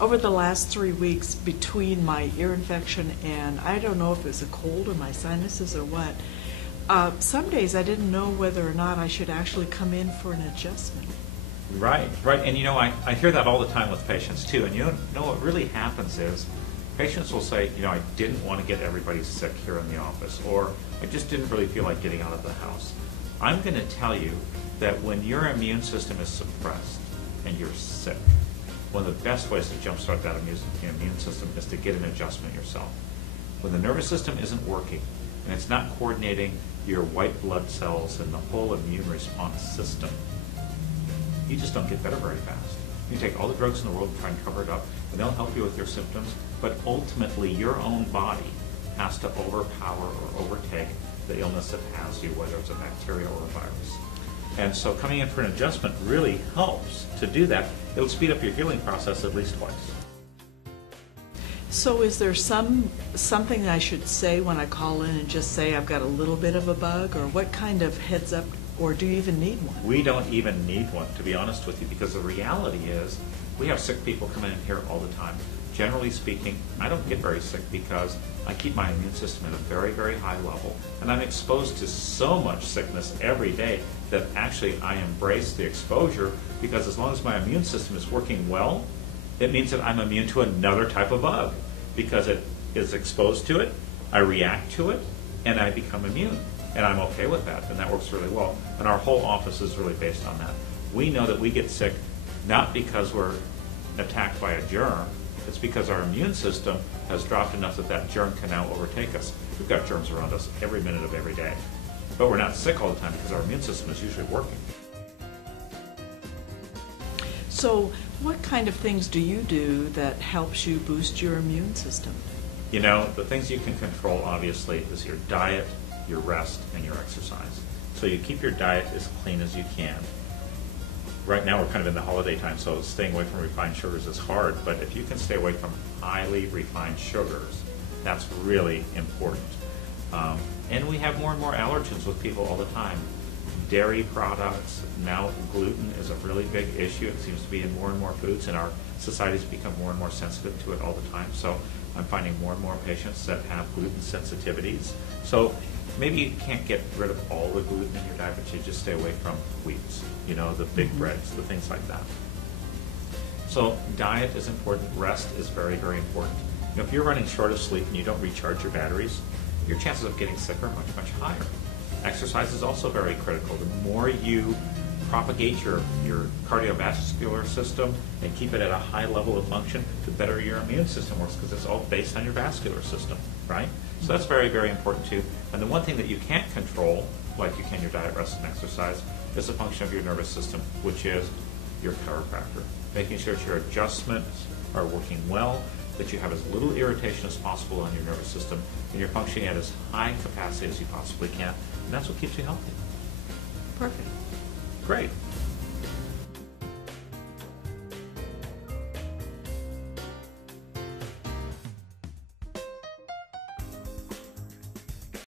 over the last 3 weeks between my ear infection and I don't know if it was a cold or my sinuses or what, some days I didn't know whether or not I should actually come in for an adjustment. Right. And you know, I hear that all the time with patients too. And you know what really happens is patients will say, you know, I didn't want to get everybody sick here in the office, or I just didn't really feel like getting out of the house. I'm going to tell you that when your immune system is suppressed and you're sick, one of the best ways to jumpstart that immune system is to get an adjustment yourself. When the nervous system isn't working and it's not coordinating your white blood cells and the whole immune response system, you just don't get better very fast. You take all the drugs in the world and try and cover it up, and they'll help you with your symptoms, but ultimately your own body has to overpower or overtake the illness that has you, whether it's a bacteria or a virus. And so coming in for an adjustment really helps to do that. It'll speed up your healing process at least twice. So is there something I should say when I call in and just say I've got a little bit of a bug, or what kind of heads up, or do you even need one? We don't even need one, to be honest with you, because the reality is we have sick people coming in here all the time. Generally speaking, I don't get very sick because I keep my immune system at a very, very high level, and I'm exposed to so much sickness every day that actually I embrace the exposure, because as long as my immune system is working well, it means that I'm immune to another type of bug, because it is exposed to it, I react to it, and I become immune. And I'm okay with that, and that works really well. And our whole office is really based on that. We know that we get sick not because we're attacked by a germ, it's because our immune system has dropped enough that that germ can now overtake us. We've got germs around us every minute of every day. But we're not sick all the time because our immune system is usually working. So what kind of things do you do that helps you boost your immune system? You know, the things you can control, obviously, is your diet, your rest, and your exercise. So you keep your diet as clean as you can. Right now we're kind of in the holiday time, so staying away from refined sugars is hard, but if you can stay away from highly refined sugars, that's really important. And we have more and more allergens with people all the time. Dairy products, now gluten is a really big issue. It seems to be in more and more foods, and our society's become more and more sensitive to it all the time. So I'm finding more and more patients that have gluten sensitivities. So maybe you can't get rid of all the gluten in your diet, but you just stay away from wheats, you know, the big breads, the things like that. So diet is important. Rest is very, very important. You know, if you're running short of sleep and you don't recharge your batteries, your chances of getting sick are much, much higher. Exercise is also very critical. The more you propagate your cardiovascular system and keep it at a high level of function, the better your immune system works, because it's all based on your vascular system, right? So that's very, very important too. And the one thing that you can't control, like you can your diet, rest, and exercise, is the function of your nervous system, which is your chiropractor. Making sure that your adjustments are working well, that you have as little irritation as possible on your nervous system, and you're functioning at as high capacity as you possibly can. And that's what keeps you healthy. Perfect. Great.